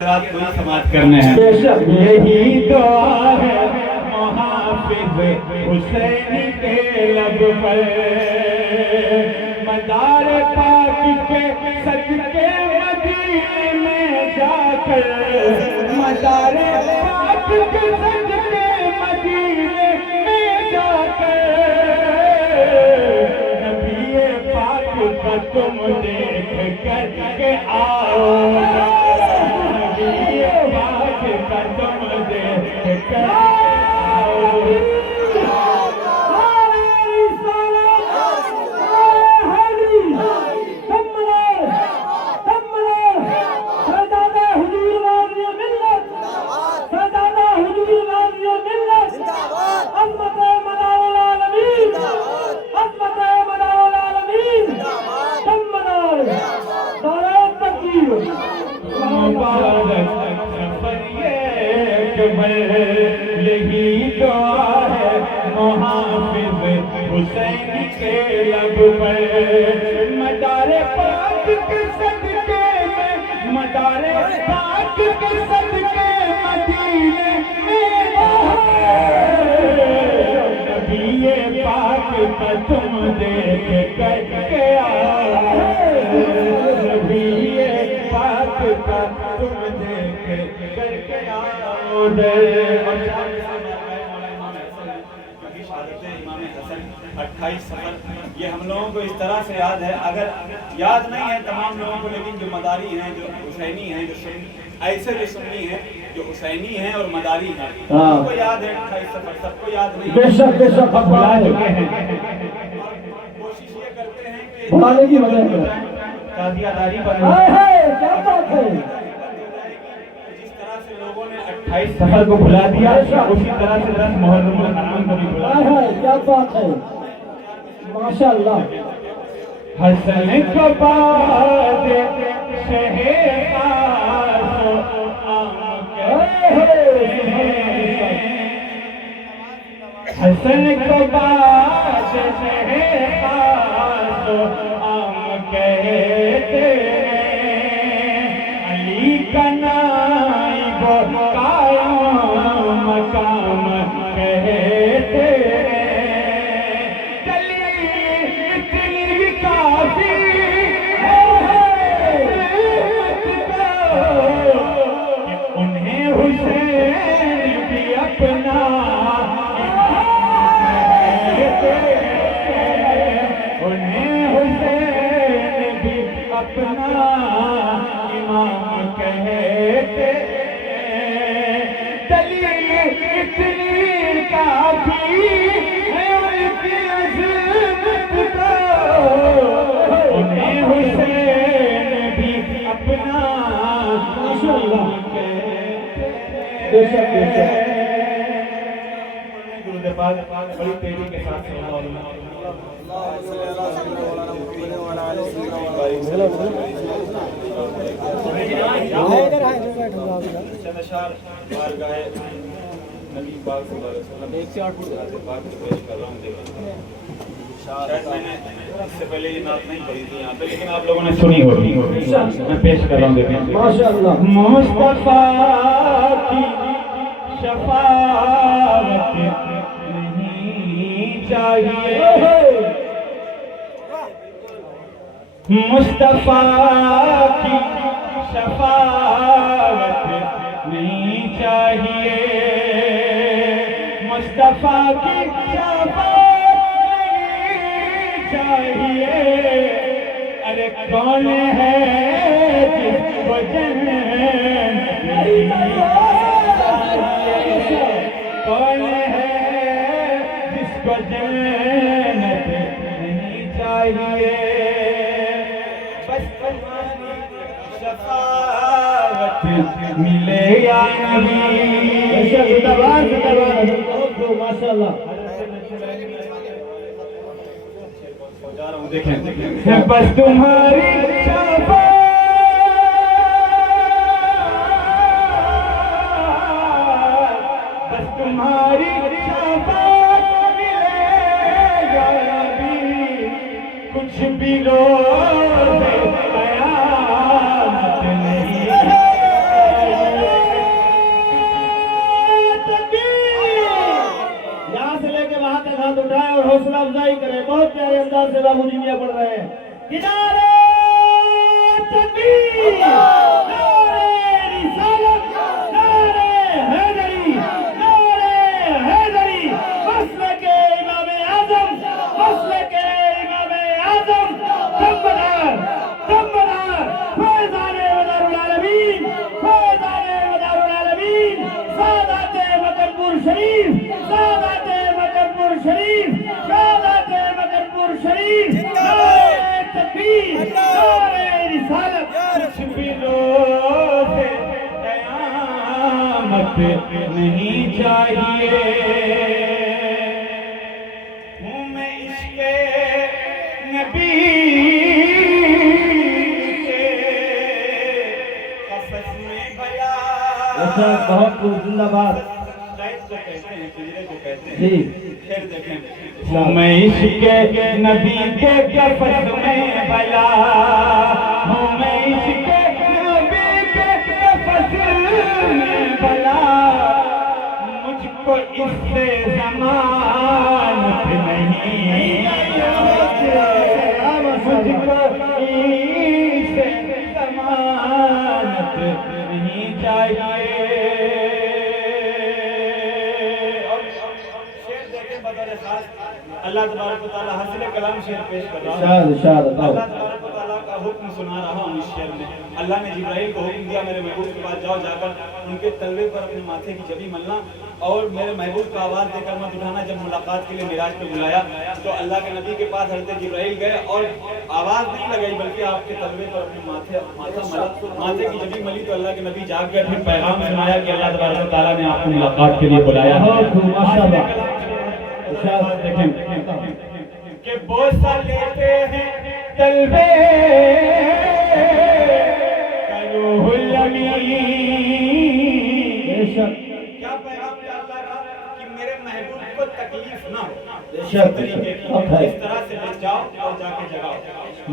कोई समाज करने हैं। यही दुआ है मुहाफिज हुसैन के लब पर, मदार पाक के सदके मदीने में जाकर, मदार पाक के सदके मदीने में जाकर, नबी पाक का तुम देख कर के आओ, यही दुआ है मुहाफिज हुसैन के लब पर, मदारे पाक के सदके में, मदारे पाक के सदके मदीने में नबी पाक का तुम देख के आओ, नबी पाक का तुम देख के आओ। क्योंकि 28 सफर ये हम लोगों को इस तरह से याद है, अगर याद नहीं है तमाम लोगों को, लेकिन जो मदारी हैं, जो हुसैनी हैं, जो ऐसे जो सुन्नी हैं, जो हुसैनी हैं और मदारी हैं, उनको याद है 28 सफर, सबको याद नहीं। बेशक बेशक हम भुला चुके हैं। कोशिश ये करते हैं कि भुलाने की वजह ताज़ियादारी पर क्या बात है, 28 सफर को भुला दिया, उसी तरह से 10 मुहर्रम को भी भुला दिया। क्या बात है, माशाअल्लाह। हसन को बाद शहबाज़ो आम कहते हैं, हसन को बाद शहबाज़ो आम कहते हैं, अली का नाइब मकाम कहते हैं, चलिए इतनी काफी है कि उन्हें हुसैन भी अपना कहते हैं, उन्हें हुसैन भी अपना इमाम कहते हैं, इतनी काफी है उनकी अज़मत को, उन्हें हुसैन भी अपना माशाअल्लाह। बेशक बेशक गुरुदेव पाक बड़ी तेजी के साथ नबी पाक पेश कर रहा हूँ। शायद मैंने इससे पहले ये नात नहीं पढ़ी थी यहाँ पे, लेकिन आप लोगों ने सुनी होगी, मैं पेश कर रहा हूँ। देखें माशाअल्लाह। मुस्तफा की शफाअत नहीं चाहिए, मुस्तफा की शफाअत नहीं चाहिए, मुस्तफा की शफाअत नहीं चाहिए, अरे कौन है जिसको जन्नत नहीं चाहिए, कौन है जिसको जन्नत नहीं चाहिए, बस तुम्हारी शफाअत मिले या नबी। माशाअल्लाह। देखें बस तुम्हारी शफाअत, बस तुम्हारी शफाअत मिले या नबी, कुछ भी रो नहीं चाहिए। हूँ मैं इश्क़े नबी के कफ़स में भला। अच्छा, बहुत खूब, जिंदाबाद। शायद जो कहते हैं, पिंजरे जो कहते हैं, जी। शेर देखें। हूँ मैं इश्क़े नबी के कफ़स में भला, हूँ मैं इश्क़े नबी के कफ़स में भला, मुझको इससे ज़मानत नहीं, मुझको इससे ज़मानत नहीं चाहिए। शेर देखें बतौर खास, अल्लाह तबारक व तआला हस्न कलाम शेर पेश कर रहा हूँ। इरशाद अल्लाह तबारक व तआला का हुक्म सुना रहा हूँ इस शेर में। अल्लाह ने जिब्राइल को हुक्म दिया, मेरे महबूब के पास जाओ, जाकर उनके तलवे पर अपने माथे की जबी मलना और मेरे महबूब का आवाज़ देकर मत उठाना। जब मुलाकात के लिए मिराज पे बुलाया तो अल्लाह के नबी के पास हज़रत जिब्राइल गए और आवाज़ नहीं लगाई, बल्कि आपके तलवे पर अपने माथे की जबी मली तो अल्लाह के नबी जाग गए। फिर पैगाम सुनाया कि अल्लाह तबारक व तआला ने आपको मुलाकात के लिए बुलाया है। बहुत खूब, माशाअल्लाह। देखें कि बोसा लेते हैं तलवे रूहुल अमीन। बेशक, क्या पैगाम था अल्लाह का कि मेरे महबूब को तकलीफ ना हो, बेशक, तरीके की अब है। इस तरह से ले जाओ और जाके जगाओ।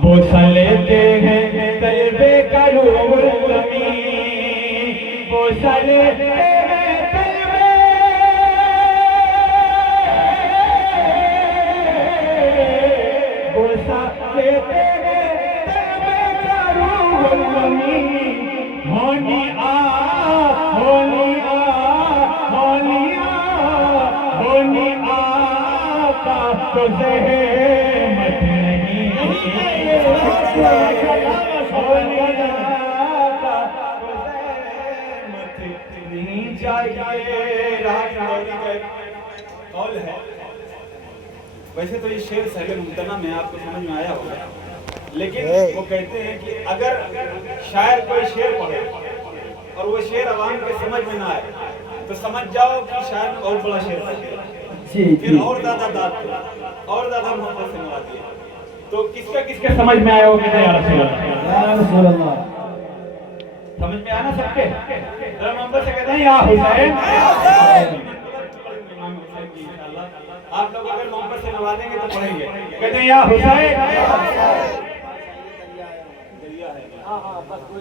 बोसा लेते हैं तलवे का रूहुल अमीन, बोसा लेते हैं तलवे, बोसा लेते हैं तलवे का रूहुल अमीन। होनी आ होनी आ होनी आ होनी आ का तो ज़हमत नहीं, होनी आ का तो ज़हमत नहीं चाहिए। कौल है। वैसे तो ये शेर सहले मुमतना में आपको समझ में आया होगा, लेकिन वो कहते हैं कि अगर शायर कोई शेर पढ़े और वो शेर आवाम के समझ में ना आए तो समझ जाओ कि शायर ने बहुत बड़ा शेर पढ़ दिया। जी फिर जी। और ज्यादा दाद दिया और ज्यादा मोहब्बत से मरा दिया। तो किसका किसके समझ में आया वो कहते हैं या रसूल अल्लाह। या रसूल अल्लाह। समझ में आना सबके, जरा मोहब्बत से कहते हैं या हुसैन। आप लोग अगर मोहब्बत से नवाजेंगे तो पढ़ेंगे। कहते हैं या हुसैन।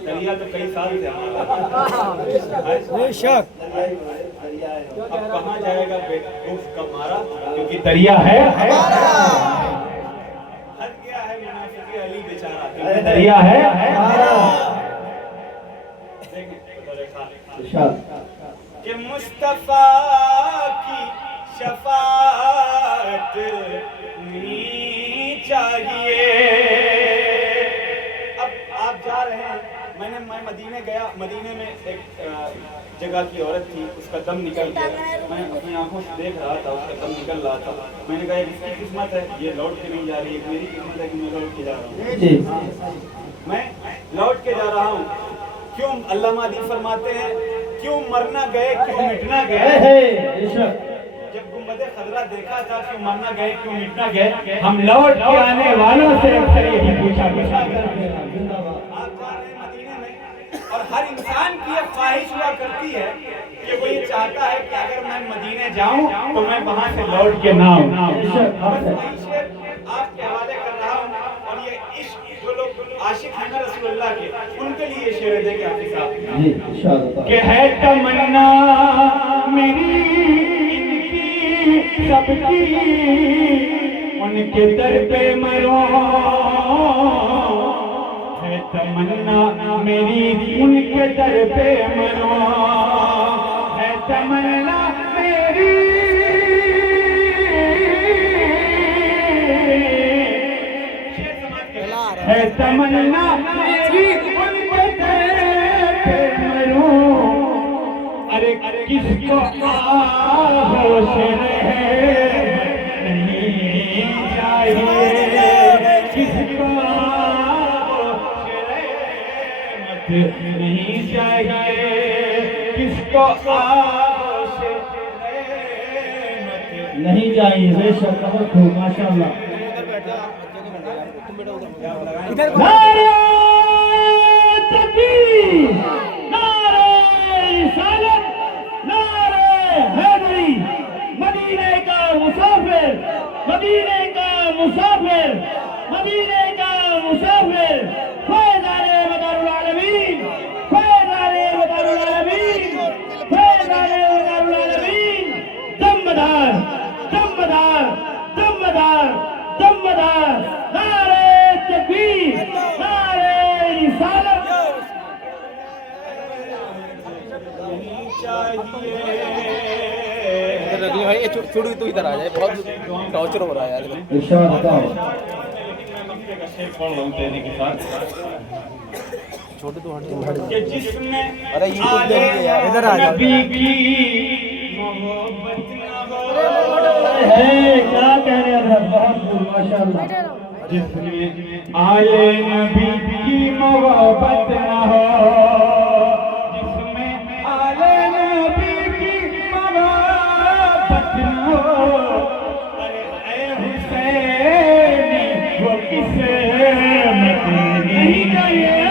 दरिया तो कई साल से हमारा। बेशक। अब कहाँ जाएगा बेवकूफ का मारा, क्योंकि दरिया है, हद गया है मुनाफिक अली बेचारा। दरिया है। देखें इरशाद। कि मुस्तफा की शफाअत नहीं चाहिए। अब आप जा रहे हैं, मैं मदीने गया, मदीने में एक जगह की औरत थी, उसका दम निकल गया। मैं अपनी आंखों से देख रहा था, उसका दम निकल रहा था। मैंने कहा इसकी किस्मत है, ये लौट के नहीं जा रही है, मेरी किस्मत है कि मैं लौट के जा रहा हूँ। जी। मैं लौट के जा रहा हूँ। क्यों अल्लाह मादी फरमाते हैं, क्यों मरना गए क्यों मिटना गए। बेशक। जब गुंबदे खजरा देखा था, क्यों मरना गए क्यों मिटना गए। हम लौट के आने वालों से अक्सर यही पूछा गया। आप जा रहे हैं मदीने में और हर इंसान की ये ख्वाहिश हुआ करती है कि वो ये चाहता है कि अगर मैं मदीने जाऊं तो मैं वहां से लौट के ना आऊं। बस वही शेर आपके हवाले कर रहा हूं। और ये इश्क जो लोग आशिक हैं ना रसूलुल्लाह के, उनके लिए ये शेर देंगे आपके साथ जी इंशाअल्लाह। कि है तमन्ना मेरी इनकी सबकी, उनके दर पे मरो। है तमन्ना मेरी उनके दर पे मरो, है तमन्ना मेरी है तमन्ना मेरी उनके दर पे मरो। अरे किसको होश नहीं चाहिए, किसको होश नहीं चाहिए, किसको जिसको आगोश रहमत नहीं जाएंगे बेशक बहुत खूब माशाल्लाह नारे तकबीर नारे रिसालत नारे हैदरी मदीने का मुसाफिर मदीने का मुसाफिर मदीने का मुसाफिर फैज़ाने मदारुल आलमीन फैज़ाने मदारुल आलमीन फैज़ाने मदारुल आलमीन दमदार दमदार दमदार दमदार नारे तकबीर नारे रिसालत रगली भाई ये छोड़ तू इधर आ जाए बहुत टॉर्चर हो रहा है यार इरशाद बताओ लेकिन मैं मक्के का शेर पढ़ रहा हूँ तेरे के साथ छोटे तो हट कि जिसमें अरे यूट्यूब देखिए यार इधर आ जाओ नबी की मोहब्बत न हो है क्या कह रहे हैं बहुत खूब माशाल्लाह जिसमें आले नबी की मोहब्बत न हो जिसमें आले नबी की मोहब्बत न हो अरे ऐ हुसैनी वो किसे मत नहीं चाहिए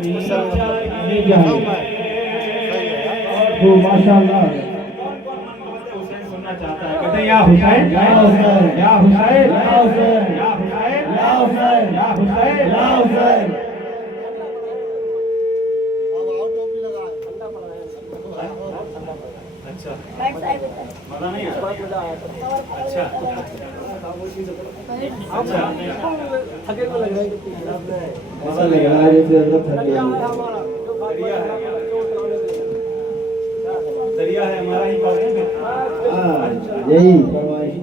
नहीं जाएंगे खूब माशाल्लाह हुसैन सुनना चाहता है कहते हैं या हुसैन या हुसैन या हुसैन या हुसैन या हुसैन या हुसैन या हुसैन या हुसैन अच्छा मजा नहीं आया अच्छा अच्छा ऐसा लग रहा है जैसे अंदर थक गया दरिया है हमारा ही बात है हाँ यही फरमाइश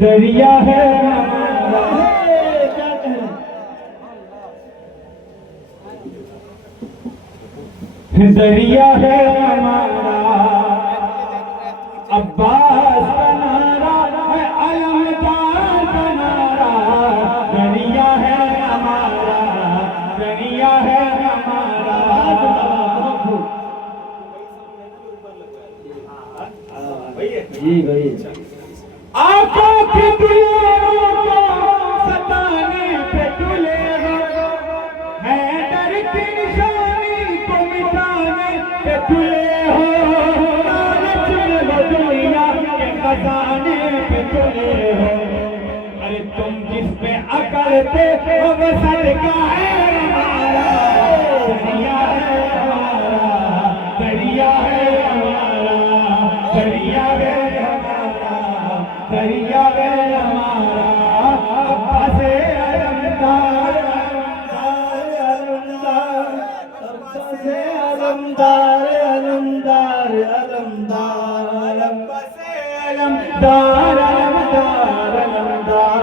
दरिया है क्या कह रहे दरिया है हमारा अब्बास का नारा है अलमदार का नारा दरिया है हमारा दरिया है हमारा जी भाई आंखों की दुलारों को सताने पे तुले हो हैदर की निशानी को मिटाने पे तुले हो लालच में वो दुनिया के खजाने पे तुले हो अरे तुम जिस पे अकड़ते हो वो सदका है हमारा दरिया है हमारा दरिया है हमारा दरिया है दरिया है हमारा अब्बास अलमदार अलमदार अलमदार अलमदार अब्बास अलमदार अलमदार अलमदार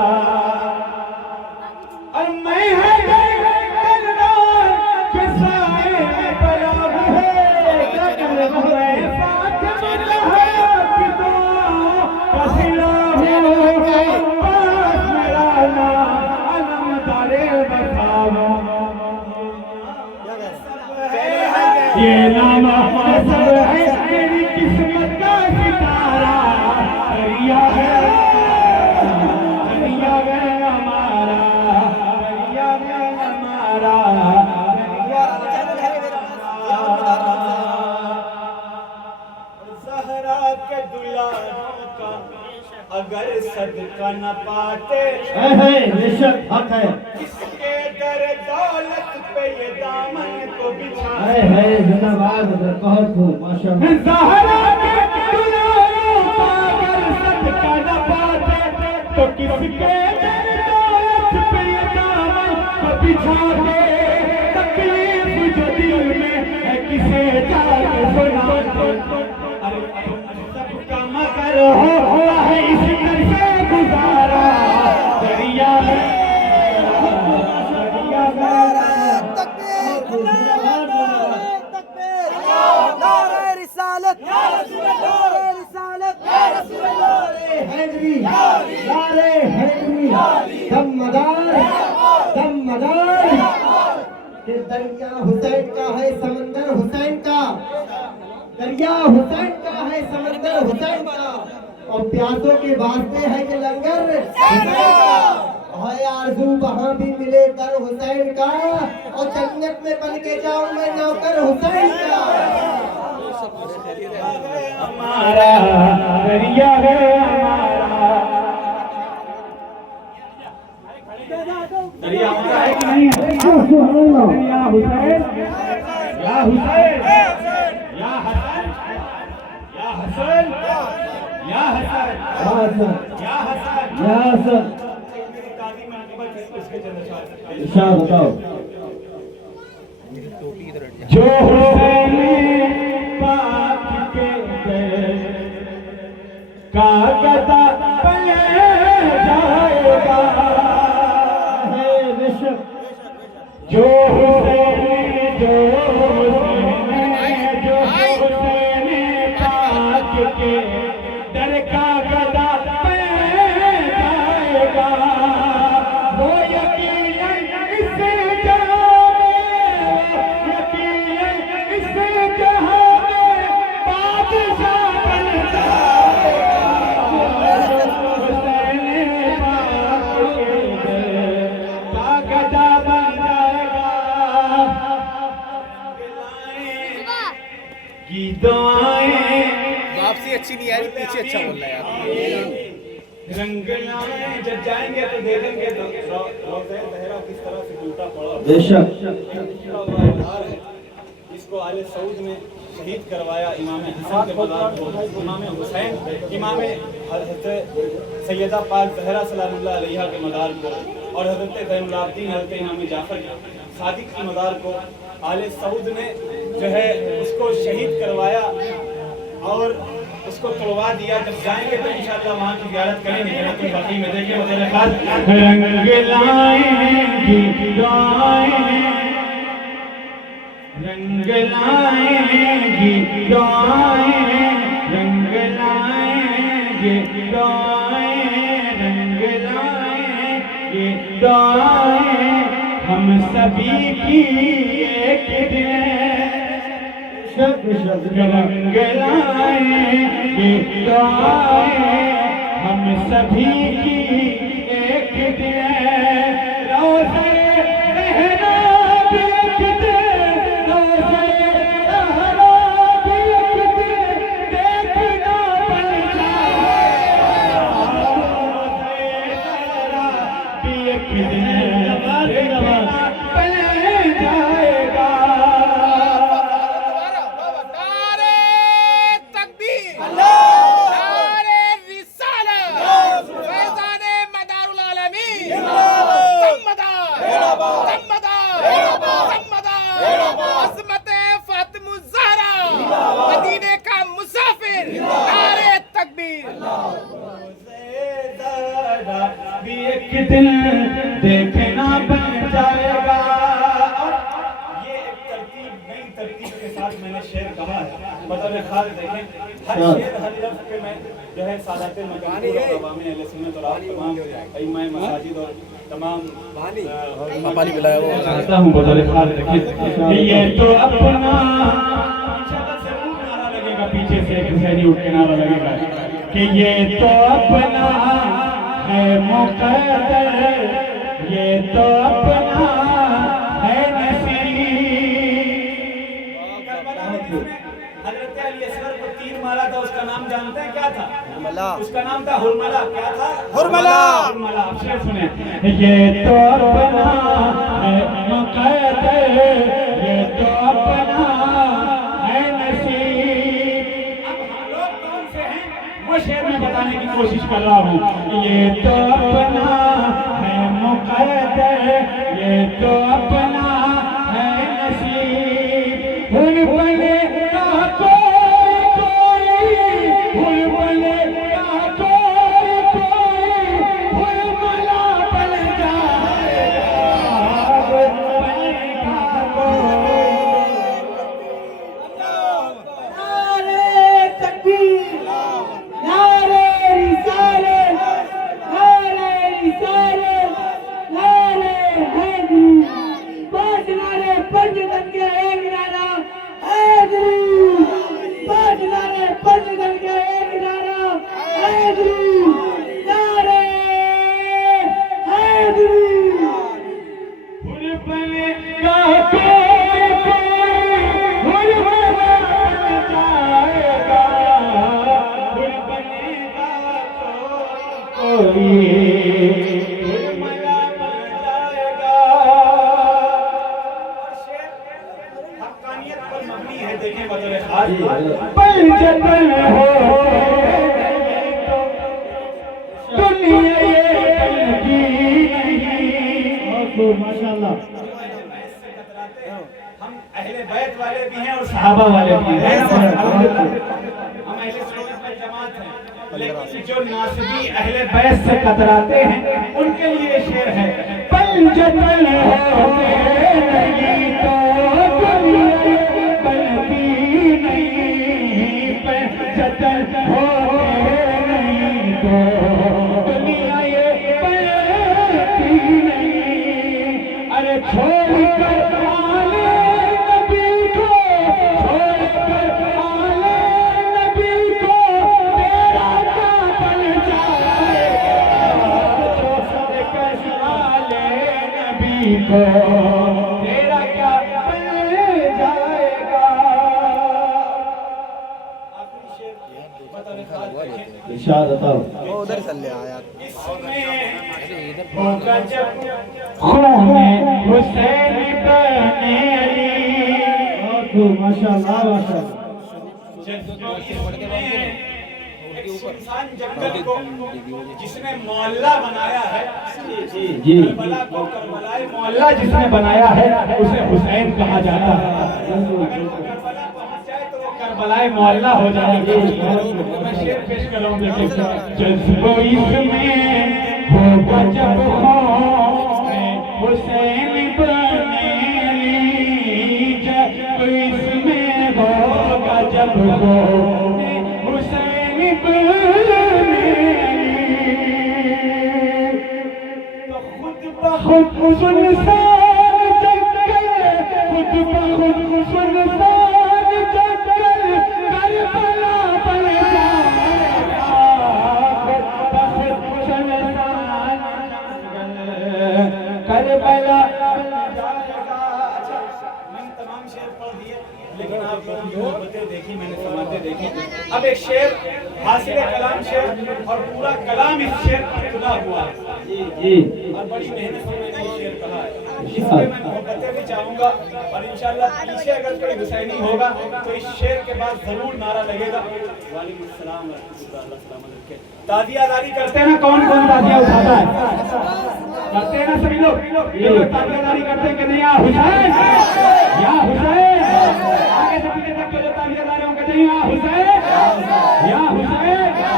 और मैं है करदार के साए में बलाग है क्या कर रहे हो मैं फातिमा की दुआ का सिला हूँ पास मेरा नाम अलमदार बताओ ये नाम सब है मेरी किस्मत का सितारा दरिया है हमारा दरिया है हमारा ज़हरा के दुलारों का अगर सदका न पाते है बेशक हक है किसके दर दौलत पे ये दामन को बिछा है जिंदाबाद बहुत खूब माशाल्लाह ज़हरा के दुलारों का अगर सदका न पाते तो किसके दर दौलत पे ये दामन को बिछाते तकलीफ जो दिल में है किसे जाके सुनाते अरे सबका मगर होता है इस घर से गुजारा दरिया है दरिया है हैदरी नारे हैदरी दमदार दरिया हुसैन का है समंदर हुसैन का, दरिया हुसैन का है समंदर हुसैन का, और प्यासों के वास्ते है ये लंगर हुसैन का। है आरज़ू वहाँ भी मिले कर हुसैन का, और जन्नत में बन के जाऊं मैं नौकर हुसैन का। हमारा दरिया है हमारा, दरिया हमारा है कि नहीं है? दरिया हुसैन, या हुसैन, या हसन, या हसन, या हसन, या हसन, या सर इरशाद बताओ। जो हुसैन पाक के दर का गदा बन जाएगा, जो हुसैन जो हुसैन पाक के दर का गदा बन जाएगा, वो यकीनन इस जहां में बादशाह बन जाएगा, हुसैन पाक के दर का गदा बन जाएगा। की दुआएं वापसी अच्छी नहीं आ रही, पीछे अच्छा बोल रहा है यार। रंग लाए जब जाएंगे तो देखेंगे तो रोज़े ज़हरा किस तरह से टूटा पड़ा। बेशक है इसको आले सऊद ने शहीद करवाया इमाम हसन के मज़ार को, इमाम हुसैन इमाम हज़रत सैयदा पाक ज़हरा सलामुल्लाह अलैहा के मज़ार को, और हज़रत ज़ैनुल आबिदीन हज़रत इमाम जाफ़र सादिक के मज़ार को आले सऊद ने जो है उसको शहीद करवाया और उसको तोड़वा दिया। जब जाएंगे तो इंशाअल्लाह वहाँ की ज़ियारत करेंगे। जन्नतुल बक़ी में देखें वज़ीर ख़ास रंग लाएंगी दुआएं, रंग लाएंगी दुआएं, रंग लाएंगे दुआएं, रंग लाएंगे दुआएं, हम सभी की एक दिन रंग लाएंगे दुआएं, हम सभी की एक दिन रोज़े रहना भी एक दिन, रोज़े रहना भी एक दिन देखना बन जाएगा, रोज़े रहना भी एक दिन देखना बन जाएगा। भी एक दिन देखना बन जाएगा। और ये एक तरतीब नई तरतीब के साथ मैंने शेर कहा है। मतलब खास देखें हर शेर हर लफ्ज़ पे मैं जो है सादात मकानी और अवामी अहले सुन्नत और आप तमाम इमाम मसाजिद और तमाम पानी पिलाया वो चाहता हूँ बदल खास देखिए, ये तो अपना इंशाअल्लाह जरूर नारा लगेगा, पीछे से एक हुसैनी उठ के नारा लगेगा कि ये तो अपना है मुक़द्दर, ये तो अपना है नसीब। करबला में जिसने हज़रत अली असगर को तीर मारा था उसका नाम जानते हैं क्या था? उसका नाम था हुरमला। क्या था? हुरमला। हुरमला। आप शेर सुने, ये तो अपना है मुक़द्दर, ये तो अपना है नसीब। अब हम लोग कौन से हैं वो शेर में बताने की कोशिश कर रहा हूँ। ये तो अपना है मुक़द्दर, ये तो अपना है नसीब। हुन बनेगा कोई कोई, हुन बनेगा कोई कोई, हुरमला बन जाएगा, बनेगा कोई। नारे तकबीर, नारे रिसालत, नारे पल जतन हो दुनिया ये की नहीं। माशाल्लाह। हम अहले बैत वाले भी हैं और सहाबा वाले भी हैं। हम अहले सुन्नत वल जमात हैं, लेकिन जो नासबी अहले बैत से कतराते हैं उनके लिए शेर है। पल जतन होते नहीं तो दुनिया बनती नहीं, पल जतन होते नहीं तो दुनिया ये बनती नहीं। अरे छोड़ कर आले नबी को, छोड़ कर आले नबी को, तेरा क्या बन जाएगा। छोड़ कर आले नबी को, तेरा क्या बन जाएगा। आखिरी शेर बताने का इरशाद बताओ। वो उधर चल ले आया होगा जब खूने हुसैन बने अली। माशाल्लाह माशाल्लाह। एक सुनसान जंगल को जिसने मोहल्ला बनाया है, जी करबला को करबलाए मोहल्ला जिसने बनाया है उसे हुसैन कहा जाता है। अगर वो करबला पहुंच जाए तो वो करबलाए मोहल्ला हो जाएगा। मैं शेर पेश कर रहा हूँ, देखिए। जज्बो इसमें होगा जब खूने हुसैन बने अली, जज्बो इसमें होगा जब खूने हुसैन बने अली। तो खुद ब खुद सुनसान जंगल, खुद ब खुद सुनसान जंगल करबला बन जाएगा। खुद ब खुद सुनसान जंगल करबला बन जाएगा। मैंने तमाम शेर पढ़ दिए, लेकिन आप लोगों की मोहब्बतें देखी, मैंने समातें देखी। अब एक शेर हासिल कलाम शेर, और पूरा कलाम इस शेर पर खुदा हुआ है। जी और बड़ी मेहनत से मैंने ये शेर कहा है, इसलिए मैं मोहब्बतें भी चाहूंगा। और इंशाल्लाह पीछे अगर कोई हुसैनी होगा तो इस शेर के बाद जरूर नारा लगेगा। वालेकुम अस्सलाम व रहमतुल्लाह के ताज़ियादारी करते हैं ना, कौन कौन ताज़िया उठाता है? करते हैं ना सभी लोग? ये लोग ताज़ियादारी करते हैं कि नहीं? या हुसैन, या हुसैन। आगे से पीछे तक के जो ताज़ियादारी होंगे, नहीं या हुसैन, या हुसैन, या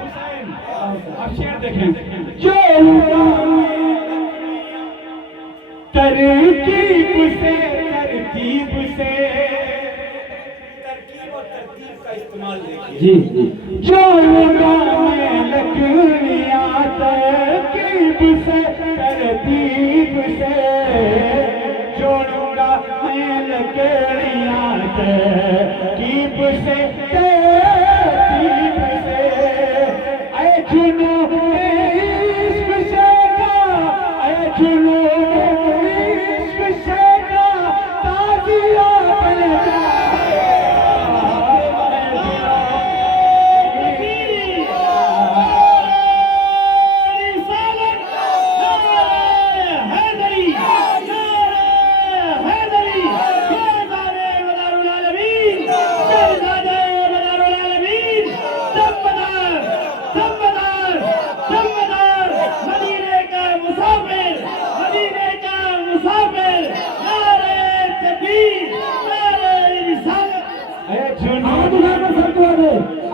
हुसैन। अब शेर देखें। जो तरकीब से, तरकीब से, तरकीब और तरतीब का इस्तेमाल देखिए। जी जो में लकड़ियाँ तरकीब से, तरतीब से, जोड़ूंगा मैं लकड़ियाँ तरकीब से, तरतीब से। ऐ चुनो इश्क से का, ऐ चुनो इश्क से का, ताज़िया बन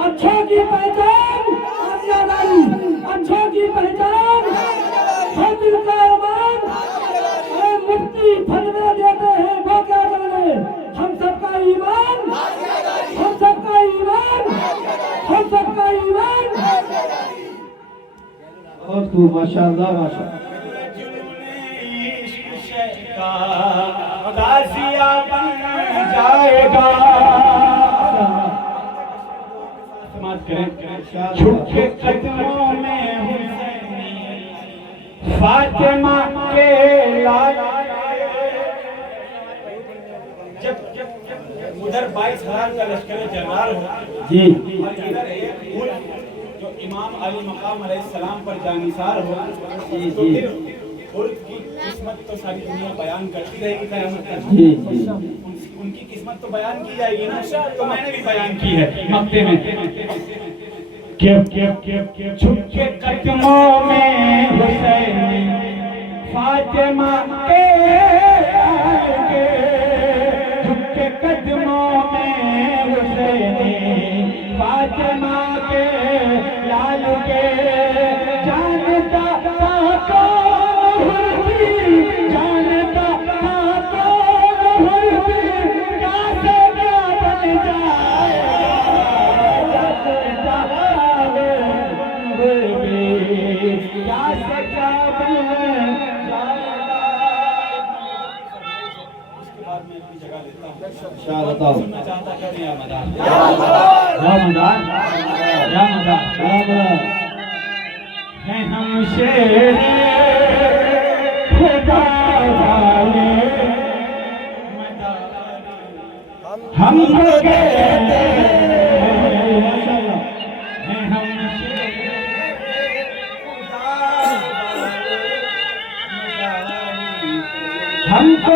अच्छों की पहचान आज़ादी, अच्छों की पहचान दिल का अरमान। मुक्ति फलवे देते हैं वो क्या जाने, हम सबका ईमान, हम सबका ईमान, हम सबका ईमान। बहुत खूब माशाल्लाह माशाल्लाह। ताज़िया बन जाएगा। झुके कदमों में हुसैनी, फातिमा के लाल। जब उधर 22,000 का लश्कर जर्रार हो, जी और इधर एक मुल्क जो इमाम अली मकाम अलैहिस्सलाम पर जानिसार हो, तो फिर मुल्क की किस्मत तो सारी दुनिया बयान करती रहेगी क़यामत तक। जी उन उनकी किस्मत तो बयान की जाएगी ना, तो मैंने भी बयान की है मक्ते में। छुप के कदमों में हुसैन फातिमा के आगे, छुप के कदमों में हुसैन फातिमा के लाल के, जानता था कौन हुई, जानता था कौन हुई, क्या से क्या बन जाएगा, क्या से क्या बन जाएगा। उसके बाद मैं अपनी जगह लेता हूँ। क्या बताओ? सुनना चाहता कर या मदार है हम शेर खुदा वाले, हम तो कहते हैं हम हमको